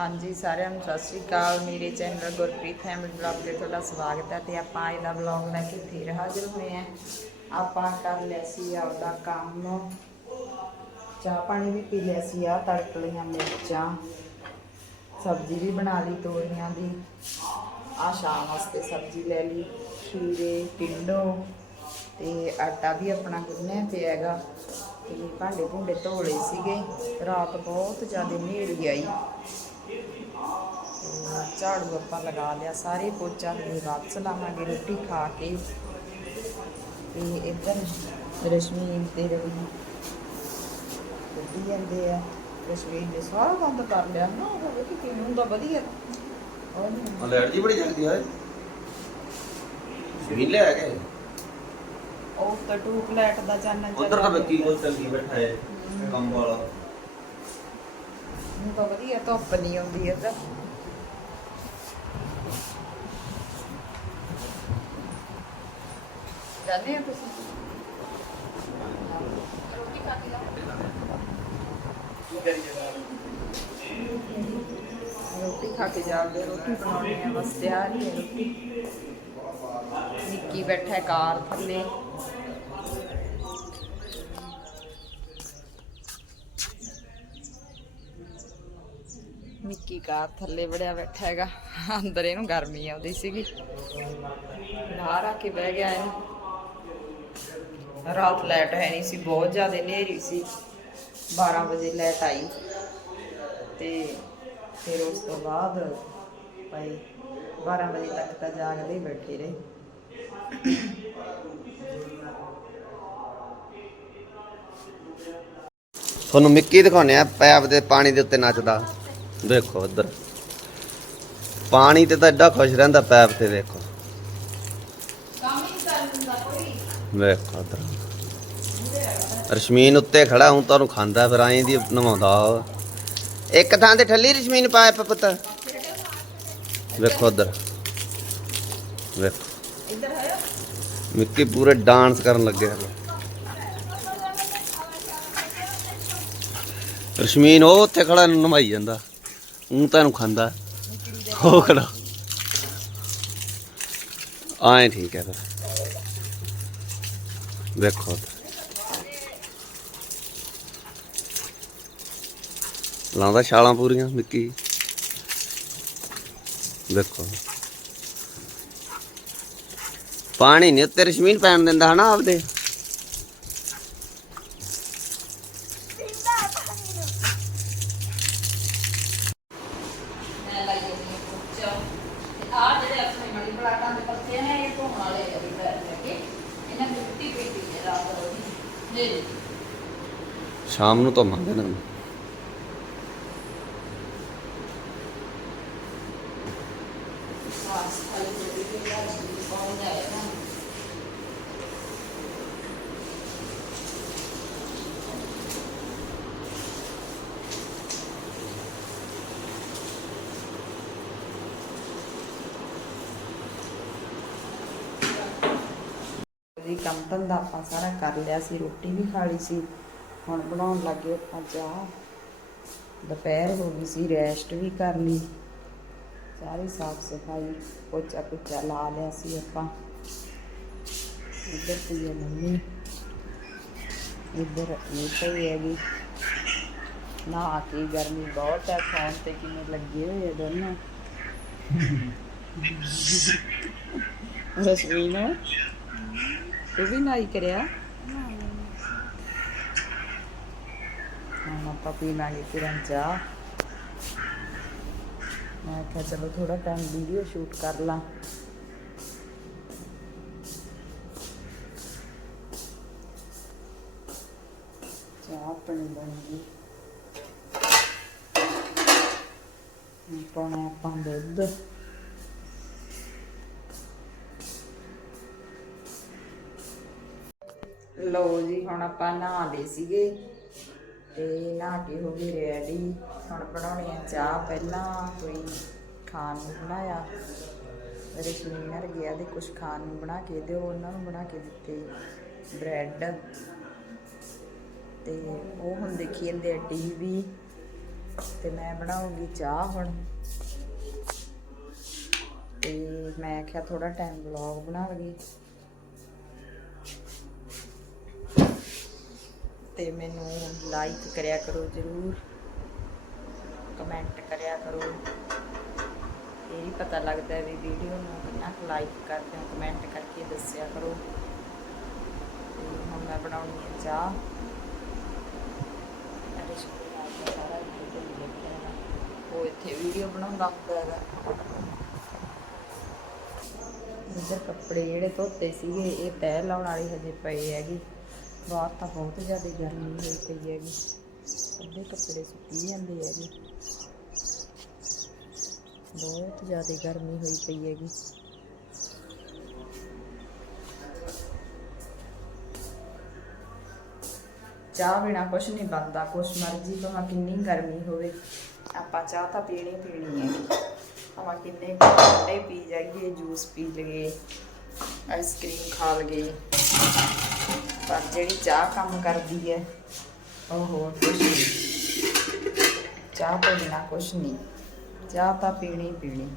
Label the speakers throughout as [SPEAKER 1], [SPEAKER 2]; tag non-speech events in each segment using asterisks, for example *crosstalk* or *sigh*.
[SPEAKER 1] ਹਾਂਜੀ, ਸਾਰਿਆਂ ਨੂੰ ਸਤਿ ਸ਼੍ਰੀ ਅਕਾਲ। ਮੇਰੇ ਚੈਨਲ ਗੁਰਪ੍ਰੀਤ ਫੈਮਿਲੀ ਬਲੌਗ ਤੇ ਤੁਹਾਡਾ ਸਵਾਗਤ ਹੈ ਤੇ ਆਪਾਂ ਅੱਜ ਦਾ ਬਲੌਗ ਲੈ ਕੇ ਫਿਰ ਹਾਜ਼ਰ ਹੋਏ ਆ ਆਪਾਂ ਕਰ ਲਿਆ ਸੀ ਆਪਦਾ ਕੰਮ। ਚਾਹ ਪਾਣੀ ਵੀ ਪੀ ਲਿਆ ਸੀ ਆ ਤੜਕ ਲਈਆਂ ਮਿਰਚਾਂ। ਸਬਜ਼ੀ ਵੀ ਬਣਾ ਲਈ ਤੋਰੀਆਂ ਦੀ। ਆ ਸ਼ਾਮ ਵਾਸਤੇ ਸਬਜ਼ੀ ਲੈ ਲਈ, ਖੀਰੇ, ਟਿੰਡੋ ਤੇ ਆਟਾ ਵੀ ਆਪਣਾ ਗੁੰਨਿਆ 'ਤੇ ਹੈਗਾ। ਤੇ ਭਾਂਡੇ ਭੁੰਡੇ ਧੋਲੇ ਸੀਗੇ। ਰਾਤ ਬਹੁਤ ਜ਼ਿਆਦਾ ਹਨੇਰੀ ਆਈ। ਤੇ ਝਾੜੂ ਆਪਾਂ ਲਗਾ ਲਿਆ ਸਾਰੇ ਪੋਚਾ ਤੇ ਵਾਪਸ ਲਾਵਾਂਗੇ ਰੋਟੀ ਖਾ ਕੇ। ਤੇ ਇੱਧਰ ਰਸ਼ਮੀ ਤੇ ਰਵੀ ਕੱਢੀ ਜਾਂਦੇ ਆ। ਰਸ਼ਮੀ ਨੇ ਸਾਰਾ ਬੰਦ ਕਰ ਲਿਆ। ਨਾ ਉਹ ਵੇਖੀ ਕਿਵੇਂ ਹੁੰਦਾ ਵਧੀਆ। ਉਹ
[SPEAKER 2] ਆ ਲੈਟ ਜੀ ਬੜੀ ਜਲਦੀ ਆ। ਜ਼ਮੀਨ ਲੈ ਕੇ
[SPEAKER 1] ਉਹ ਤਾਂ ਟੂਬ ਲਾਈਟ ਦਾ ਚਾਨਣ
[SPEAKER 2] ਉਧਰ ਤਾਂ ਬੱਕੀ ਕੋਲ ਚੱਲਦੀ ਬੈਠਾ ਹੈ ਕੰਮ ਵਾਲਾ।
[SPEAKER 1] ਨੂੰ ਤਾਂ ਵਧੀਆ ਧੁੱਪ ਨਹੀਂ ਆਉਂਦੀ ਇੱਧਰ ਜਾਂਦੇ ਆ ਤੁਸੀਂ ਰੋਟੀ ਖਾ ਕੇ ਜਾਓਗੇ ਰੋਟੀ ਬਣਾਉਣੀ ਹੈ ਬਸ ਤਿਆਰ ਹੀ ਹੈ ਰੋਟੀ ਨਿੱਕੀ ਬੈਠਾ ਹੈ ਕਾਰ ਥੱਲੇ ਨਿੱਕੀ ਕਾਰ ਥੱਲੇ ਵੜਿਆ ਬੈਠਾ ਹੈਗਾ। ਅੰਦਰ ਇਹਨੂੰ ਗਰਮੀ ਆਉਂਦੀ ਸੀਗੀ। ਬਾਹਰ ਆ ਕੇ ਬਹਿ ਗਿਆ ਇਹਨੂੰ। ਰਾਤ ਲਾਈਟ ਹੈ ਨਹੀਂ ਸੀ, ਬਹੁਤ ਜ਼ਿਆਦਾ ਹਨੇਰੀ ਸੀ। 12 ਵਜੇ ਲਾਈਟ ਆਈ। ਤੇ ਫਿਰ ਉਸ ਤੋਂ ਬਾਅਦ ਭਾਈ 12 ਵਜੇ ਤੱਕ ਤਾਂ ਜਾਗਦੇ ਬੈਠੇ ਰਹੇ।
[SPEAKER 2] ਤੁਹਾਨੂੰ ਮਿੱਕੀ ਦਿਖਾਉਣੇ ਆ, ਪੈਪ ਦੇ ਪਾਣੀ ਦੇ ਉੱਤੇ ਨੱਚਦਾ। ਦੇਖੋ ਇੱਧਰ ਪਾਣੀ ਤੇ ਤਾਂ ਐਡਾ ਖੁਸ਼ ਰਹਿੰਦਾ ਪੈਪ ਤੇ ਦੇਖੋ ਵੇਖੋ ਇੱਧਰ ਰਸ਼ਮੀਨ ਉੱਤੇ ਖੜਾ ਹੂੰ ਤੁਹਾਨੂੰ ਖਾਂਦਾ ਫਿਰ, ਐਂ ਦੀ ਨਵਾਉਂਦਾ ਇੱਕ ਥਾਂ ਤੇ ਠੱਲੀ ਰਸ਼ਮੀਨ ਪਾਇਪ ਪੁੱਤ। ਵੇਖੋ ਇੱਧਰ ਵੇਖੋ।
[SPEAKER 1] ਇੱਧਰ ਹੈ
[SPEAKER 2] ਮਿੱਕੀ ਪੂਰੇ ਡਾਂਸ ਕਰਨ ਲੱਗੇ ਹਨ ਰਸ਼ਮੀਨ ਉਹ ਉੱਥੇ ਖੜਾ ਇਹਨੂੰ ਨਮਾਈ ਜਾਂਦਾ। ਉਹ ਤੁਹਾਨੂੰ ਖਾਂਦਾ। ਉਹ ਖੜਾ ਆਏ ਠੀਕ ਹੈ ਦੇਖੋ। ਲਾਉਂਦਾ ਛਾਲਾਂ ਪੂਰੀਆਂ ਮਿੱਕੀ ਦੇਖੋ। ਪਾਣੀ ਨਹੀਂ ਉੱਤੇ ਰਸ਼ਮੀਨ ਪੈਣ ਦਿੰਦਾ ਹਨਾ ਆਪਦੇ
[SPEAKER 1] ਮੈਂ ਲਾਈ ਜਾਂਦੀ ਹਾਂ ਪੁੱਛਾ ਤੇ ਆਹ ਜਿਹੜੇ ਆਪਣੇ ਮੜੀ ਪਲਾਟਾਂ ਦੇ ਪੱਤੇ ਨੇ ਇਹ ਧੋਣ ਵਾਲੇ ਆ ਵੀ ਪੈਰ ਲੈ ਕੇ ਇਹਨਾਂ ਦੀ ਮਿੱਟੀ ਪੀਤੀ ਹੈ ਰਾਤ ਨੂੰ ਜੀ ਜੀ
[SPEAKER 2] ਸ਼ਾਮ ਨੂੰ ਧੋਵਾਂਗੇ ਨਾ
[SPEAKER 1] ਸਾਫ਼ ਸਫ਼ਾਈ ਜਿਹੜੀ ਕਿ ਆ ਜੀ ਪਾਉਣ ਜਾਏ ਨਾ ਜੀ ਕੰਮ ਧੰਦਾ ਆਪਾਂ ਸਾਰਾ ਕਰ ਲਿਆ ਸੀ ਰੋਟੀ ਵੀ ਖਾ ਲਈ ਸੀ। ਹੁਣ ਬਣਾਉਣ ਲੱਗੇ ਆਪਾਂ ਚਾਹ ਦੁਪਹਿਰ ਹੋ ਗਈ ਸੀ ਰੈਸਟ ਵੀ ਕਰ ਲਈ ਸਾਰੀ ਸਾਫ਼ ਸਫ਼ਾਈ ਪੋਚਾ ਪੁੱਚਾ ਲਾ ਲਿਆ ਸੀ ਆਪਾਂ। ਇੱਧਰ ਪਈ ਹੈ ਮੰਮੀ। ਇੱਧਰ ਇਹ ਪਈ ਹੈਗੀ। ਨਾ ਕੇ ਗਰਮੀ ਬਹੁਤ ਹੈ ਫੋਨ ਤੇ ਕਿਵੇਂ ਲੱਗੇ ਹੋਏ ਆ ਦੋਨੋਂ। *laughs* ਰਸਵੀਨਾ ਤੂੰ ਵੀ ਨਾਈ ਕਰਿਆ ਹੁਣ ਆਪਾਂ ਪੀਵਾਂਗੇ ਕਿਰਨ ਚਾਹ ਮੈਂ ਕਿਹਾ ਚਲੋ ਥੋੜਾ ਟਾਈਮ ਵੀਡੀਓ ਸ਼ੂਟ ਕਰ ਲਾਂ ਚਾਹ ਆਪਣੀ ਬਣ ਗਈ ਪਾਉਣਾ ਆਪਾਂ ਦੁੱਧ ਲਓ ਜੀ, ਹੁਣ ਆਪਾਂ ਨਹਾ ਲਏ ਸੀਗੇ ਤੇ ਨਹਾ ਕੇ ਹੋ ਗਏ ਰੈਡੀ ਹੁਣ ਬਣਾਉਣੀ ਆ ਚਾਹ ਪਹਿਲਾਂ, ਕੋਈ ਖਾਣ ਨੂੰ ਬਣਾਇਆ। ਰਸ਼ਮੀ ਨਰ ਗਿਆ ਤੇ ਕੁਝ ਖਾਣ ਨੂੰ ਬਣਾ ਕੇ ਦਿਓ, ਉਹਨਾਂ ਨੂੰ ਬਣਾ ਕੇ ਦਿੱਤੇ ਬ੍ਰੈਡ ਤੇ ਉਹ ਹੁਣ ਦੇਖੀ ਜਾਂਦੇ ਆ ਟੀਵੀ ਤੇ ਮੈਂ ਬਣਾਉਂਗੀ ਚਾਹ ਹੁਣ। ਤੇ ਮੈਂ ਆਖਿਆ ਥੋੜਾ ਟਾਈਮ ਵਲੌਗ ਬਣਾ ਲਈਏ। ਤੇ ਮੈਨੂੰ ਲਾਈਕ ਕਰਿਆ ਕਰੋ ਜਰੂਰ ਕਮੈਂਟ ਕਰਿਆ ਕਰੋ। ਇਹ ਵੀ ਪਤਾ ਲੱਗਦਾ ਹੈ ਵੀ ਵੀਡੀਓ ਨੂੰ ਕਿੰਨਾ ਲਾਈਕ ਕਰਦੇ ਹੋ ਕਮੈਂਟ ਕਰਕੇ ਦੱਸਿਆ ਕਰੋ। ਹੁਣ ਮੈਂ ਬਣਾਉਣੀ ਹੈ ਚਾਹ ਉਹ ਇੱਥੇ ਵੀਡੀਓ ਬਣਾਉਂਦਾ ਹੁੰਦਾ ਹੈਗਾ। ਇੱਧਰ ਕੱਪੜੇ ਜਿਹੜੇ ਧੋਤੇ ਸੀਗੇ, ਇਹ ਤੈਅ ਲਾਉਣ ਵਾਲੀ ਹਜੇ ਪਏ ਹੈਗੀ। ਬਾਹਰ ਤਾਂ ਬਹੁਤ ਜ਼ਿਆਦਾ ਗਰਮੀ ਹੋਈ ਪਈ ਹੈਗੀ। ਅੱਧੇ ਕੱਪੜੇ ਸੁੱਕੀ ਜਾਂਦੇ ਹੈਗੇ। ਬਹੁਤ ਜ਼ਿਆਦਾ ਗਰਮੀ ਹੋਈ ਪਈ ਹੈਗੀ। ਚਾਹ ਬਿਨਾ ਕੁਛ ਨਹੀਂ ਬਣਦਾ। ਕੁਛ ਮਰਜ਼ੀ ਭਾਵੇਂ ਕਿੰਨੀ ਗਰਮੀ ਹੋਵੇ। ਆਪਾਂ ਚਾਹ ਤਾਂ ਪੀਣੀ ਪੀਣੀ ਹੈ। ਭਾਵੇਂ ਕਿੰਨੇ ਠੰਡੇ ਪੀ ਜਾਈਏ, ਜੂਸ ਪੀ ਲਈਏ ਆਈਸਕ੍ਰੀਮ ਖਾ ਲਈਏ। ਪਰ ਜਿਹੜੀ ਚਾਹ ਕੰਮ ਕਰਦੀ ਹੈ ਉਹ ਹੋਰ ਕੁਛ ਨਹੀਂ। ਚਾਹ ਤੋਂ ਬਿਨਾ ਕੁਛ ਨਹੀਂ। ਚਾਹ ਤਾਂ ਪੀਣੀ ਪੀਣੀ।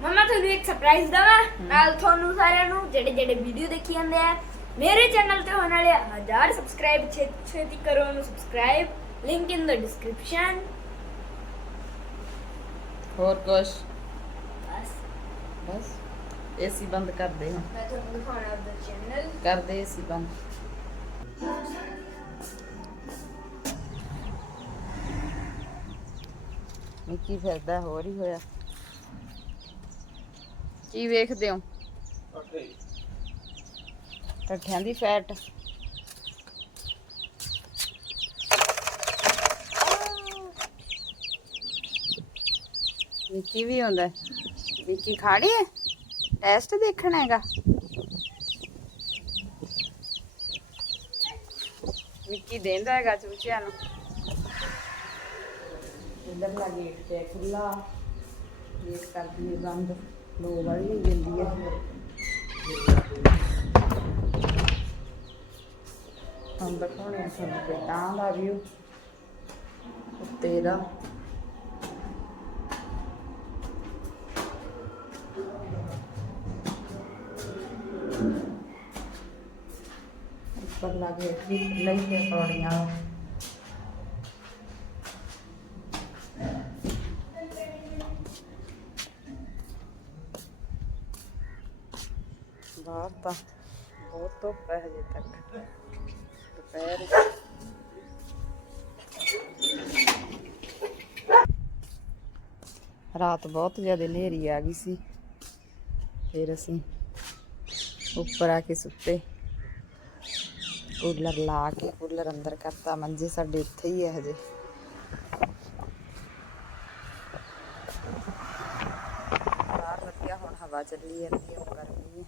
[SPEAKER 3] ਮਮਾ ਤੁਹਾਨੂੰ ਇੱਕ ਸਰਪ੍ਰਾਈਜ਼ ਦਵਾਂ। ਨਾਲ ਤੁਹਾਨੂੰ ਸਾਰਿਆਂ ਨੂੰ ਜਿਹੜੇ ਜਿਹੜੇ ਵੀਡੀਓ ਦੇਖੀ ਜਾਂਦੇ ਆ ਮੇਰੇ ਚੈਨਲ ਤੇ ਹੋਣ ਵਾਲੇ ਹਜ਼ਾਰ ਸਬਸਕ੍ਰਾਈਬ ਛੇਤੀ ਛੇਤੀ ਕਰੋ ਉਹਨੂੰ subscribe link in the description
[SPEAKER 1] ਹੋਰ ਕੁਛ?
[SPEAKER 3] ਬਸ।
[SPEAKER 1] ਬਸ। ਏਸੀ ਬੰਦ ਕਰਦੇ ਹਾਂ।
[SPEAKER 3] ਮੈਂ ਤੁਹਾਨੂੰ ਦਿਖਾਉਣਾ ਉਹਦਾ ਚੈਨਲ
[SPEAKER 1] ਕਰਦੇ ਏਸੀ ਬੰਦ। ਕੀ ਫਿਰਦਾ ਹੋਰ ਹੀ ਹੋਇਆ। ਕੀ ਵੇਖਦੇ ਹੋ? ਟੱਠਿਆਂ ਦੀ ਫੈਟ। ਵਿੱਕੀ ਵੀ ਆਉਂਦਾ। ਹੈ। ਵਿੱਕੀ ਖਾੜੀ ਹੈ? ਟੈਸਟ ਦੇਖਣਾ ਹੈਗਾ। ਵਿੱਕੀ ਦੇਂਦਾ ਹੈਗਾ ਚੂਚਿਆਂ ਨੂੰ। ਇਧਰਲਾ ਗੇਟ ਤੇ ਖੁੱਲਾ ਗੇਟ ਕਰਦੀ ਹੈ ਬੰਦ। ਦੋ ਵਾਰੀ ਹੀ ਦਿੰਦੀ ਹੈ। ਹੁਣ ਦਿਖਾਉਣੇ ਆ ਤੁਹਾਨੂੰ ਬੇਟਾਂ ਦਾ ਵਿਊ ਉੱਤੇ ਦਾ ਉੱਪਰ ਲਾਗੇ ਵੀ ਲਈ ਹੈ ਪੌੜੀਆਂ। ਬਾਹਰ ਤਾਂ ਬਹੁਤ ਧੁੱਪ ਹੈ ਹਜੇ ਤੱਕ। ਦੁਪਹਿਰ ਰਾਤ ਬਹੁਤ ਜ਼ਿਆਦਾ ਹਨੇਰੀ ਆ ਗਈ ਸੀ। ਫਿਰ ਅਸੀਂ ਉੱਪਰ ਆ ਕੇ ਸੁੱਤੇ। ਕੂਲਰ ਲਾ ਕੇ ਕੂਲਰ ਅੰਦਰ ਕਰਤਾ ਮੰਜੇ ਸਾਡੇ ਇੱਥੇ ਹੀ ਹੈ ਹਜੇ ਬਾਹਰ ਲੱਗਿਆ ਹੁਣ ਹਵਾ ਚੱਲੀ ਜਾਂਦੀ ਹੈ ਹੁਣ ਗਰਮੀ ਹੈ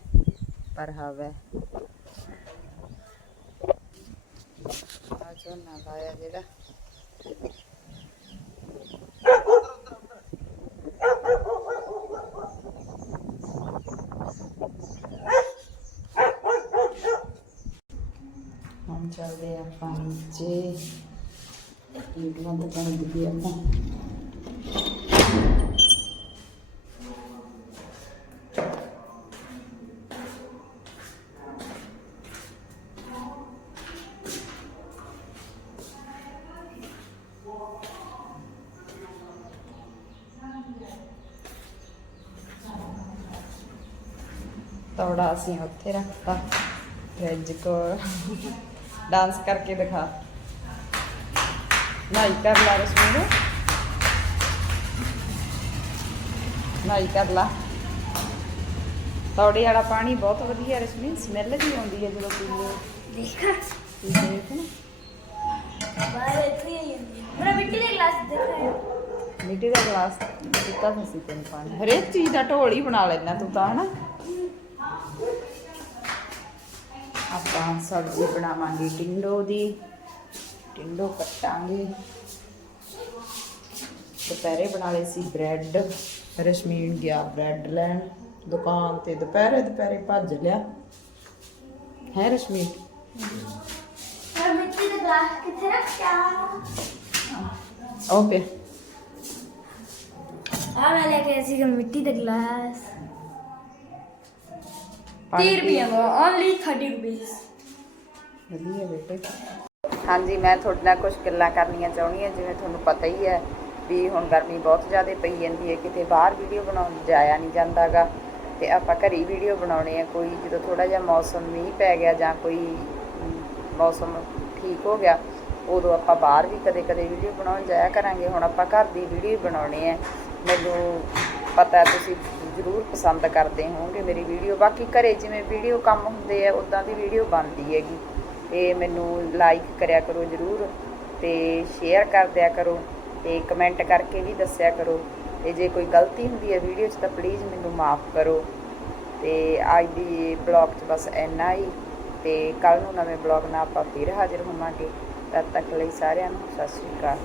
[SPEAKER 1] ਪਰ ਹਵਾ ਹੈ ਆ ਝੋਨਾ ਲਾਇਆ ਜਿਹੜਾ ਹੁਣ ਚੱਲਦੇ ਆਪਾਂ ਨੀਚੇ ਵੀਡੀਓ ਤੇ ਕਰ ਦਈਏ ਆਪਾਂ। ਤੌੜਾ ਅਸੀਂ ਉੱਥੇ ਰੱਖਤਾ ਫ੍ਰਿਜ ਕੋਲ। ਡਾਂਸ ਕਰਕੇ ਦਿਖਾ। ਨਾਈ ਕਰ ਲਾ ਰਸਮੀਨ। ਨਾਈ ਕਰ ਲਾ। ਤੌੜੇ ਵਾਲਾ ਪਾਣੀ ਬਹੁਤ ਵਧੀਆ ਰਸਮੀਨ ਸਮੈਲ ਵੀ ਆਉਂਦੀ ਹੈ ਜਦੋਂ ਪੀਂਦੇ ਹੋ
[SPEAKER 3] ਦੇਖਾ।
[SPEAKER 1] ਦੇਖੋ ਨਾ?
[SPEAKER 3] ਬਾਹਰ ਇੱਥੇ ਹੀ। ਮੇਰਾ ਮਿੱਟੀ ਦੇ ਗਲਾਸ ਦੇਖਾਇਆ
[SPEAKER 1] ਮਿੱਟੀ ਦਾ ਗਲਾਸ ਦਿੱਤਾ ਤਾਂ ਸੀ ਤੈਨੂੰ ਪਾਣੀ। ਹਰੇਕ ਚੀਜ਼ ਦਾ ਢੋਲ ਹੀ ਬਣਾ ਲੈਣਾ ਤੂੰ ਤਾਂ ਹਨਾ? ਆਪਾਂ ਸਬਜ਼ੀ ਬਣਾਵਾਂਗੇ ਟਿੰਡੋ ਦੀ। ਟਿੰਡੋ ਕੱਟਾਂਗੇ। ਦੁਪਹਿਰੇ ਬਣਾ ਲਈ ਸੀ ਬ੍ਰੈਡ ਰਸ਼ਮੀਨ ਗਿਆ ਬ੍ਰੈਡ ਲੈਣ। ਦੁਕਾਨ ਤੇ ਦੁਪਹਿਰੇ ਦੁਪਹਿਰੇ ਭੱਜ ਲਿਆ। ਹੈ ਰਸ਼ਮੀਨ
[SPEAKER 3] ਮਿੱਟੀ ਦਾ ਗਲਾਸ ਕਿੱਥੇ ਰੱਖਿਆ?
[SPEAKER 1] ਓਕੇ
[SPEAKER 3] ਆ ਮੈਂ ਲੈ ਕੇ ਸੀ ਮਿੱਟੀ ਦਾ ਗਲਾਸ। 30 ਰੁਪਏ ਦਾ ਓਨਲੀ 30 ਰੁਪਏ
[SPEAKER 1] ਵਧੀਆ ਬੇਟੇ। ਹਾਂਜੀ, ਮੈਂ ਤੁਹਾਡੇ ਨਾਲ ਕੁਝ ਗੱਲਾਂ ਕਰਨੀਆਂ ਚਾਹੁੰਦੀ ਹਾਂ, ਜਿਵੇਂ ਤੁਹਾਨੂੰ ਪਤਾ ਹੀ ਹੈ ਵੀ ਹੁਣ ਗਰਮੀ ਬਹੁਤ ਜ਼ਿਆਦਾ ਪਈ ਜਾਂਦੀ ਹੈ, ਕਿਤੇ ਬਾਹਰ ਵੀਡੀਓ ਬਣਾਉਣ ਜਾਇਆ ਨਹੀਂ ਜਾਂਦਾਗਾ। ਤੇ ਆਪਾਂ ਘਰੇ ਹੀ ਵੀਡੀਓ ਬਣਾਉਣੇ ਆ, ਕੋਈ ਜਦੋਂ ਥੋੜਾ ਜਿਹਾ ਮੌਸਮ ਮੀਂਹ ਪੈ ਗਿਆ ਜਾਂ ਕੋਈ ਮੌਸਮ ਠੀਕ ਹੋ ਗਿਆ, ਉਦੋਂ ਆਪਾਂ ਬਾਹਰ ਵੀ ਕਦੇ ਕਦੇ ਵੀਡੀਓ ਬਣਾਉਣ ਜਾਇਆ ਕਰਾਂਗੇ। ਹੁਣ ਆਪਾਂ ਘਰ ਦੀ ਵੀਡੀਓ ਬਣਾਉਣੀ ਹੈ ਮੈਨੂੰ ਪਤਾ ਤੁਸੀਂ ਜ਼ਰੂਰ ਪਸੰਦ ਕਰਦੇ ਹੋਵੋਗੇ ਮੇਰੀ ਵੀਡੀਓ। ਬਾਕੀ ਘਰੇ ਜਿਵੇਂ ਵੀਡੀਓ ਕੰਮ ਹੁੰਦੇ ਆ ਉਦਾਂ ਦੀ ਵੀਡੀਓ ਬਣਦੀ ਹੈਗੀ। ਤੇ ਮੈਨੂੰ ਲਾਈਕ ਕਰਿਆ ਕਰੋ ਜਰੂਰ ਤੇ ਸ਼ੇਅਰ ਕਰ ਦਿਆ ਕਰੋ ਤੇ ਕਮੈਂਟ ਕਰਕੇ ਵੀ ਦੱਸਿਆ ਕਰੋ ਤੇ ਜੇ ਕੋਈ ਗਲਤੀ ਹੁੰਦੀ ਹੈ ਵੀਡੀਓ 'ਚ ਤਾਂ ਪਲੀਜ਼ ਮੈਨੂੰ ਮਾਫ ਕਰੋ ਤੇ ਅੱਜ ਦੀ ਬਲੌਗ 'ਚ ਬਸ ਇੰਨਾ ਹੀ ਤੇ ਕੱਲ ਨੂੰ ਨਵੇਂ ਬਲੌਗ ਨਾਲ ਆਪਾਂ ਫਿਰ ਹਾਜ਼ਰ ਹੋਵਾਂਗੇ, ਤਦ ਤੱਕ ਲਈ ਸਾਰਿਆਂ ਨੂੰ ਸਤਿ ਸ਼੍ਰੀ ਅਕਾਲ।